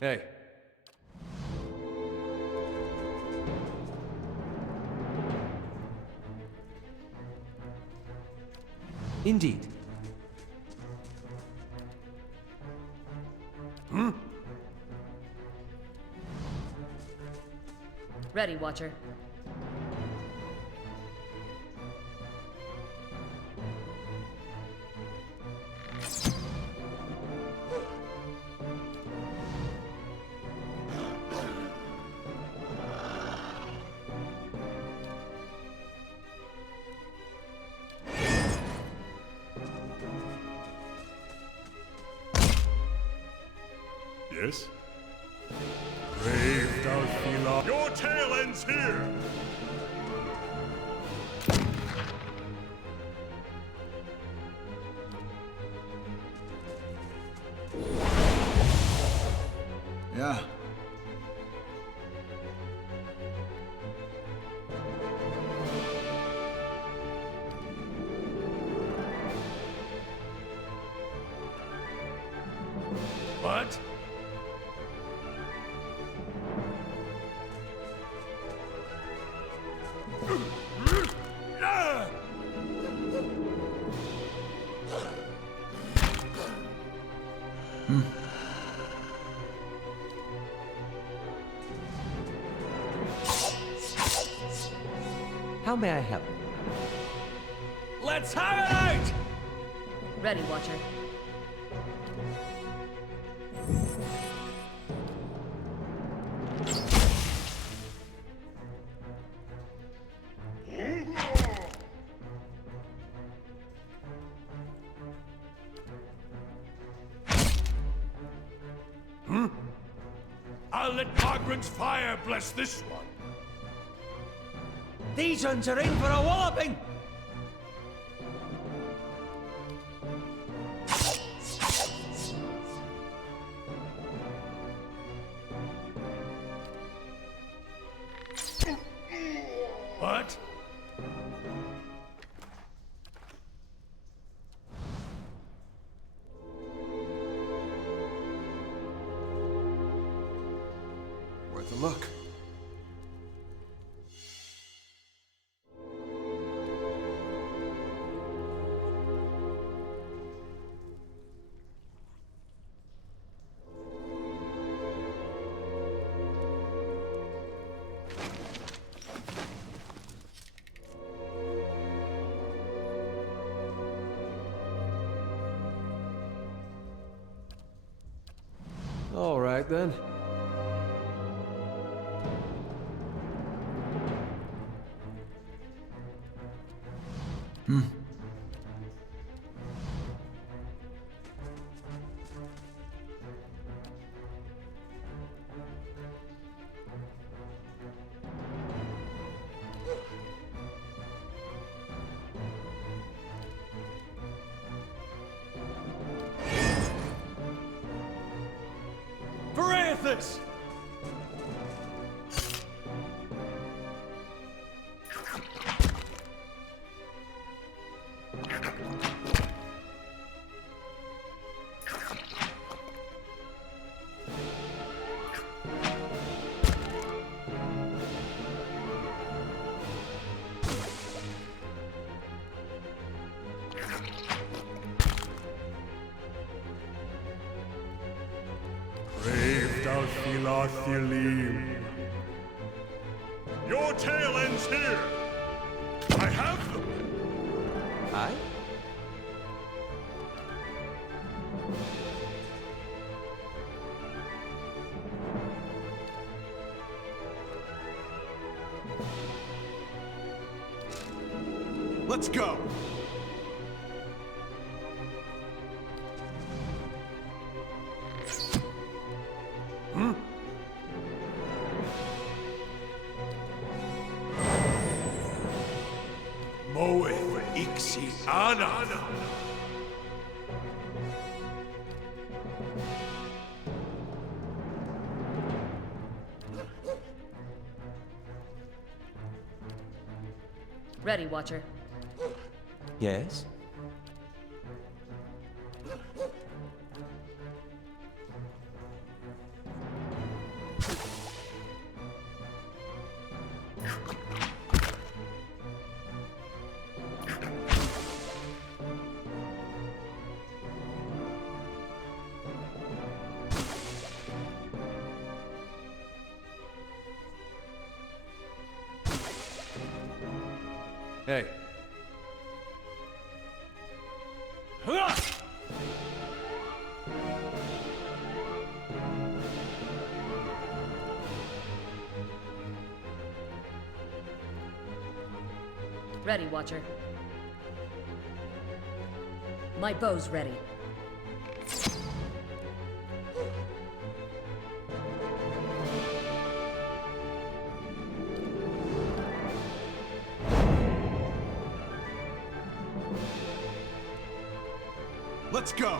Hey. Indeed. Ready, Watcher. Yes? Brave Dalfila. Your tail ends here! Yeah. What? How may I help? Let's have it out! Ready, Watcher. I'll let Margaret's fire bless this one. These ones are in for a walloping! What? Worth a look. All right then. Varathus! Brave Dalfila Thilim. Your tail ends here! I have them! Aye? Let's go! Moeth Ixi Ana. Ready, Watcher. Yes? Hey. Ready, Watcher. My bow's ready. Let's go.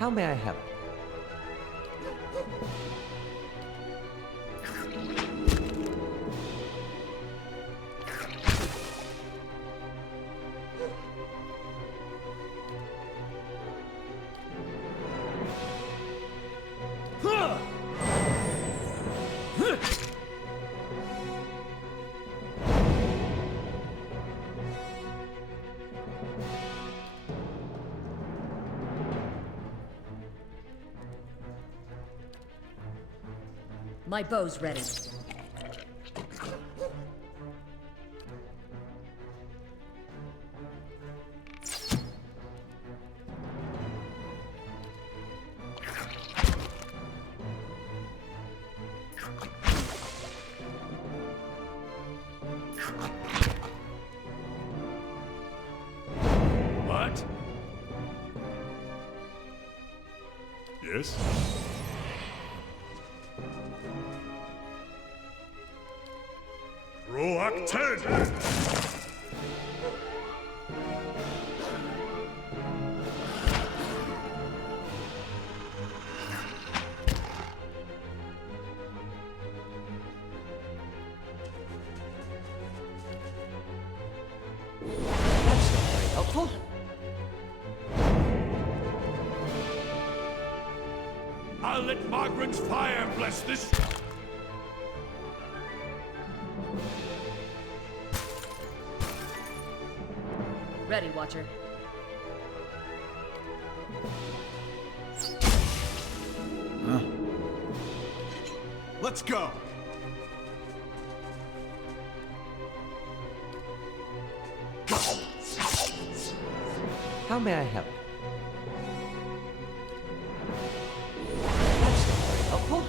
How may I help? My bow's ready. What? Yes? Roak 10! That's not very helpful. I'll let Margaret's fire bless this. Ready, Watcher. Let's go. How may I help? That's not very helpful.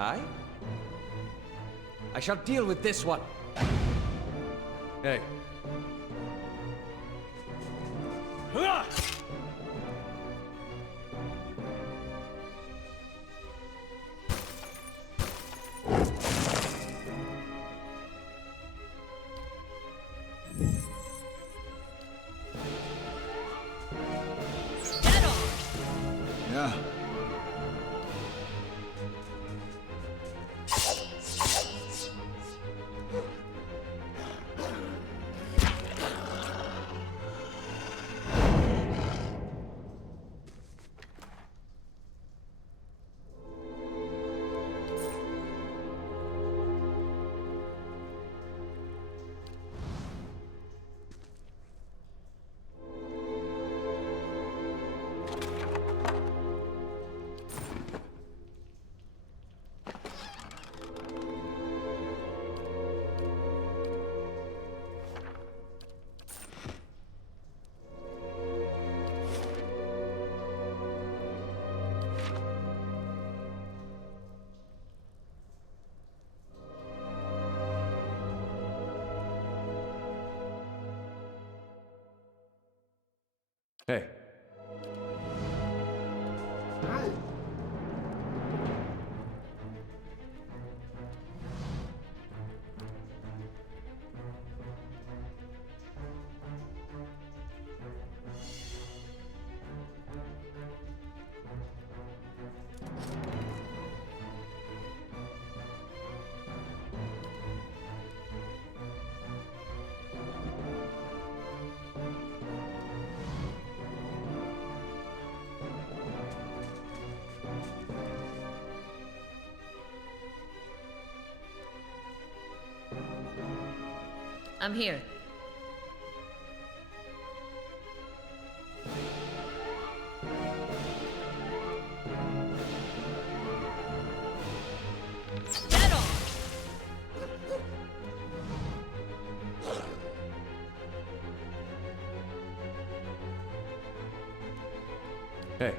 Aye? I shall deal with this one. Hey. Get on! Yeah. Hey. I'm here. Get on! Hey.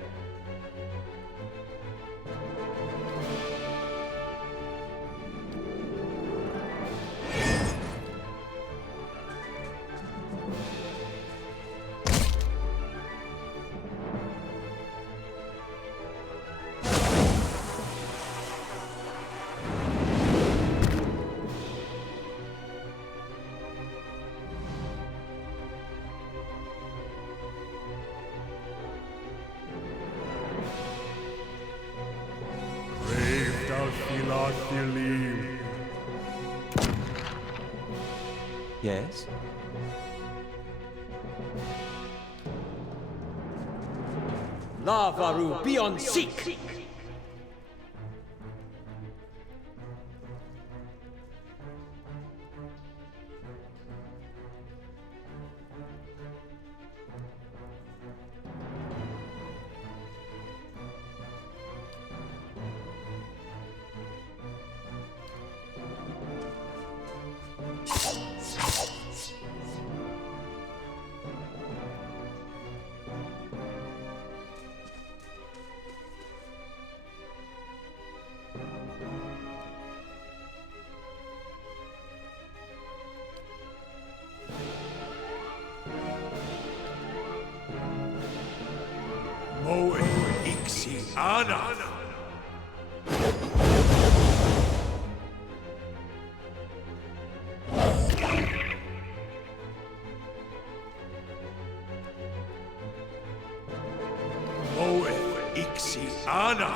Brave Dalfilathilim. Yes? Lavaru, be on seek! Moe Ixi Ana. Moe Ixi Ana.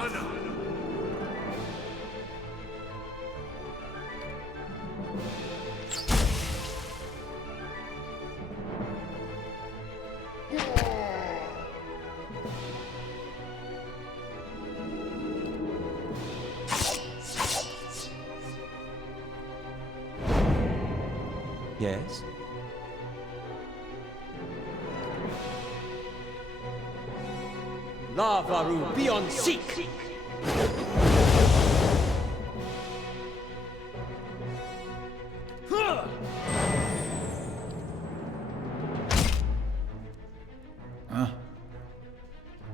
Yes? Lavaru, be on seek!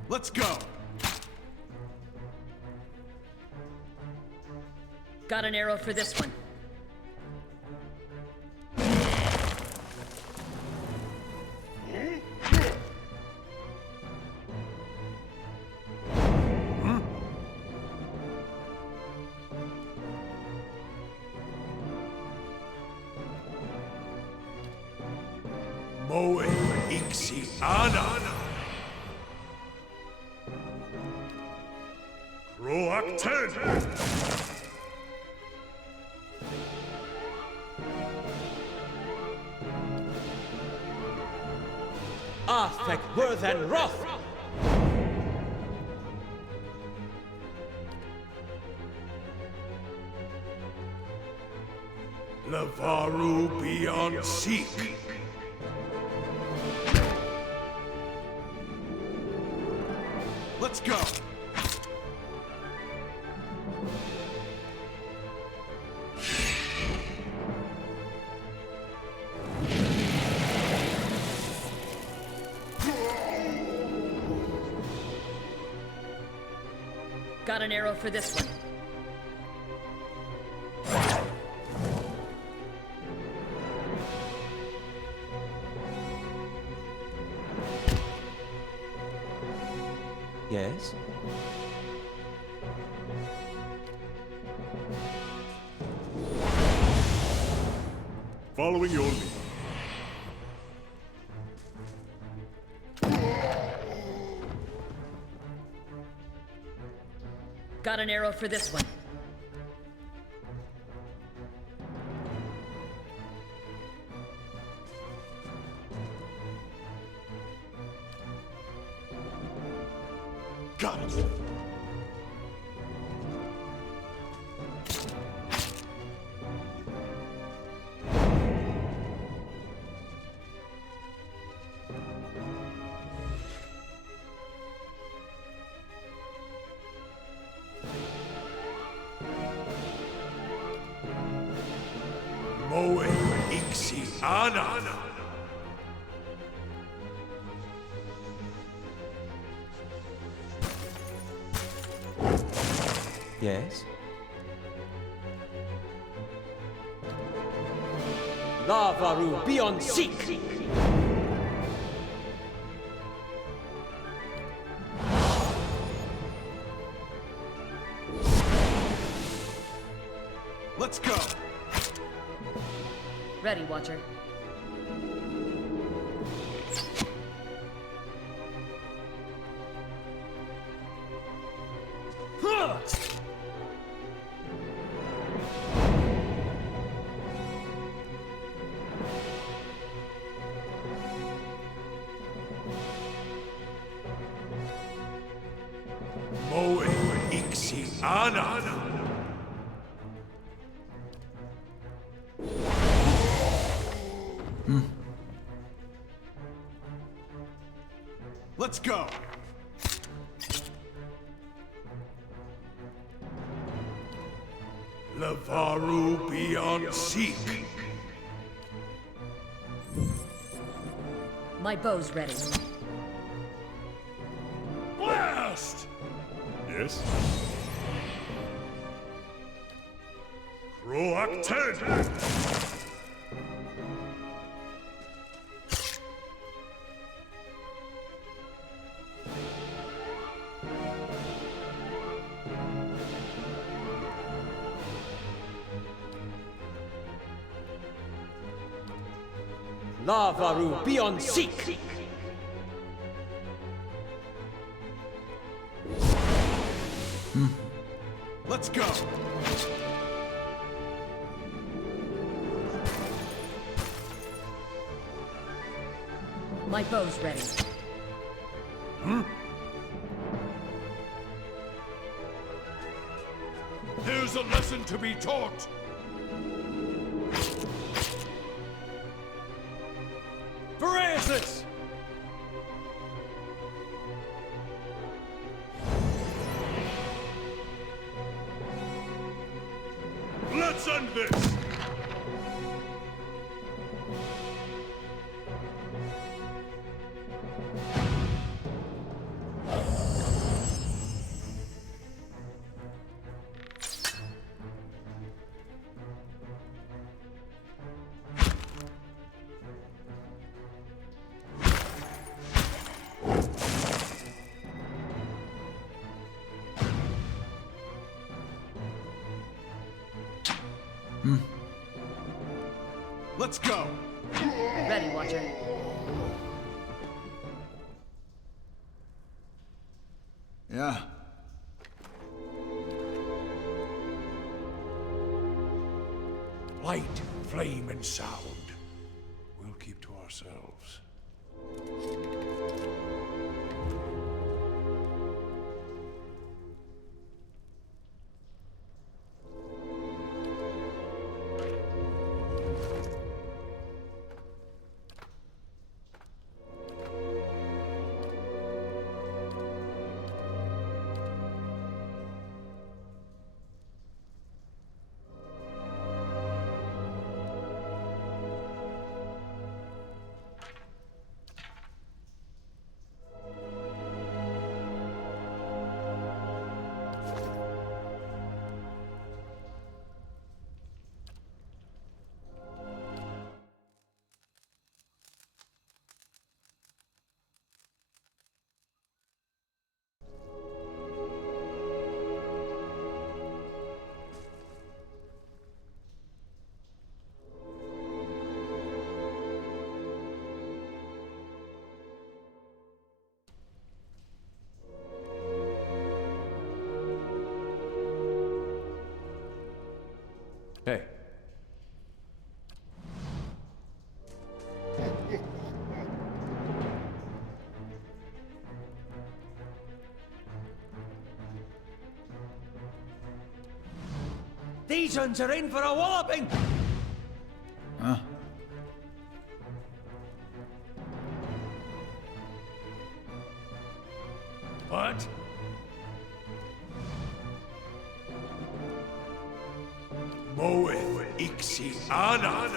Let's go. Got an arrow for this one. Moe Ixi Ana. Croacted. Arthek, Worth, and Roth! Lavaru beyond seek. Let's go. Got an arrow for this one. Yes? Following your lead. Got an arrow for this one. Got it. Moe Ixi Ana. Yes? Lavaru beyond seek! Let's go. Ready, Watcher. Moe Ixi Ana. Let's go. Lavaru beyond seek. My bow's ready. Blast! Yes? Roak 10! Lavaru beyond seek! Let's go. My bow's ready. There's a lesson to be taught. Parasis! Let's end this! Let's go. Ready, Watcher. Yeah. Light, flame, and sound. We'll keep to ourselves. Hey. These ones are in for a walloping! Huh? What? Moeth Ixi Ana.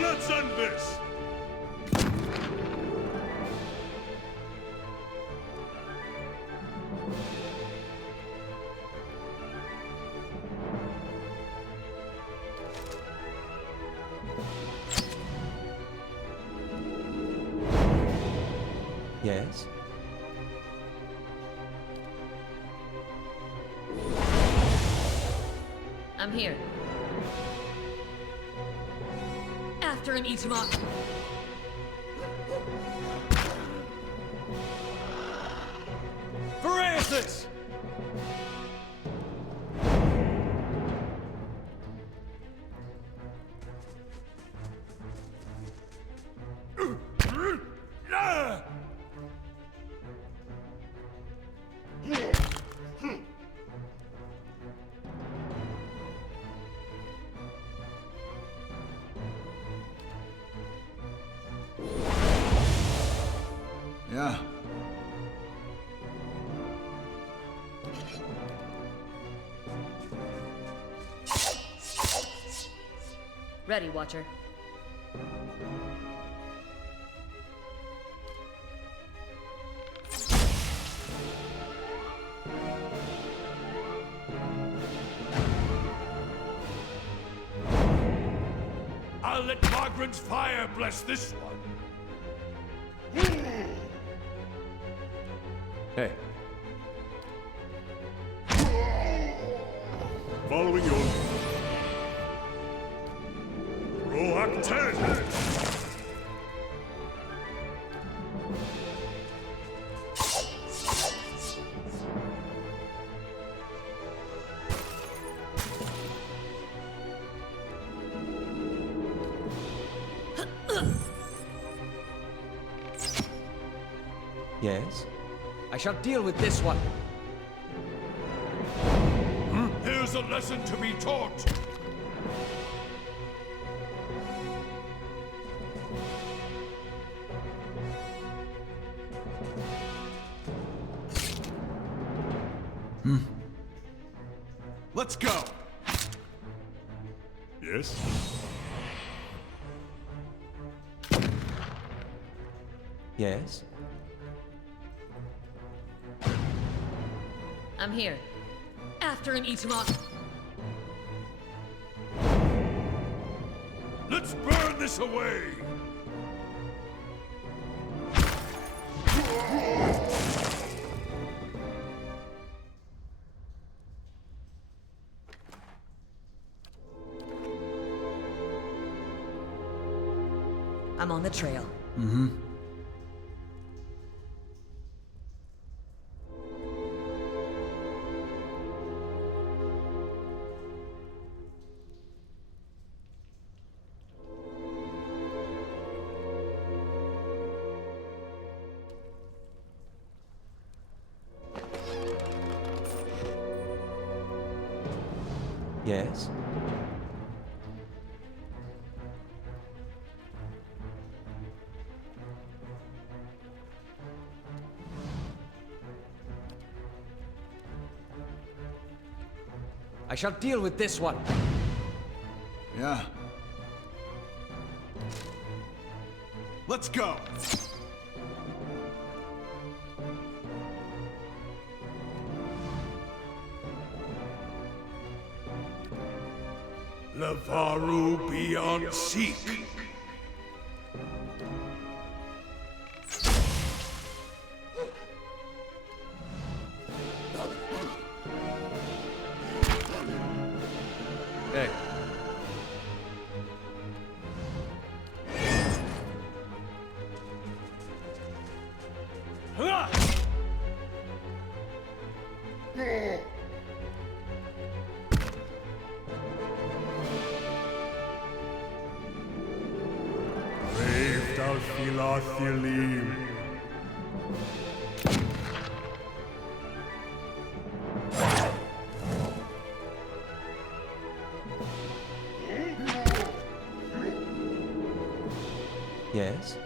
Let's end this! Yes? I'm here. After him, eat him up. Francis! Yeah. Ready, Watcher. I'll let Margaret's fire bless this one. Hey. Following your lead. Roak 10! Yes? I shall deal with this one. Here's a lesson to be taught. Let's go. Yes? Yes? I'm here. After him, eat him up. Let's burn this away! I'm on the trail. Yes? I shall deal with this one. Yeah. Let's go. Lavaru beyond seek. Hey. Filathilim. Yes?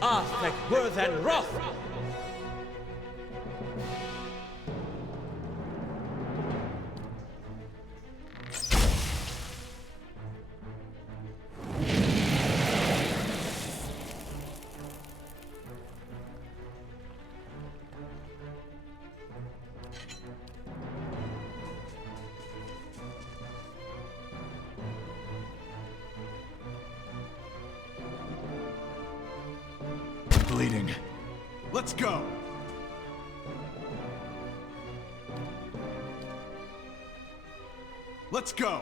Arthek Worthen Roth! Bleeding. Let's go! Let's go!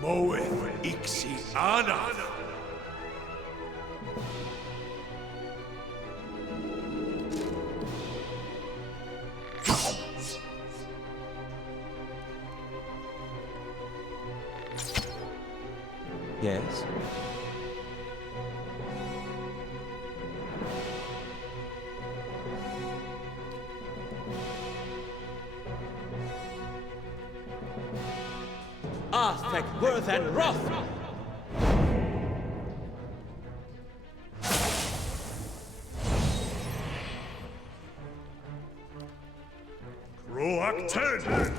Moeth Ixi Ana. Yes? Arthek Worthen Roth! Roak 10.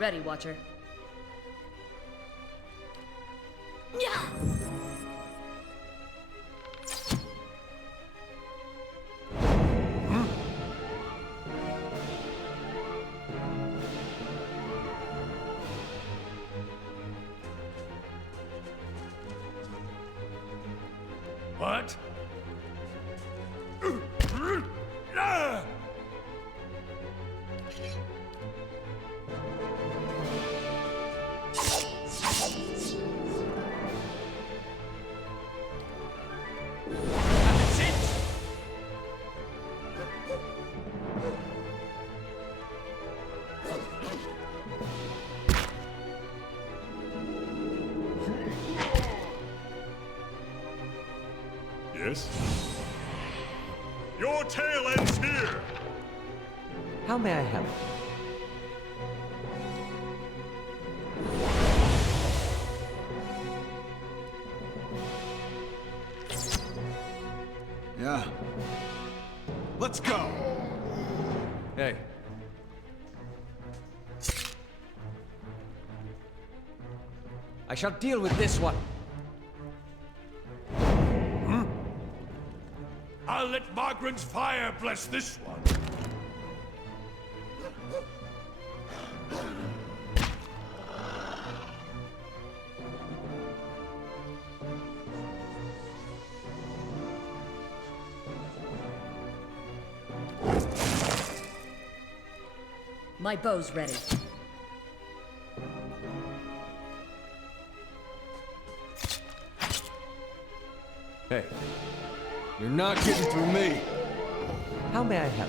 Ready, Watcher. Yeah! What? Yes? Your tale ends here! How may I help? Yeah. Let's go! Hey. I shall deal with this one. I'll let Margaret's fire bless this one. My bow's ready. Hey. You're not getting through me. How may I help?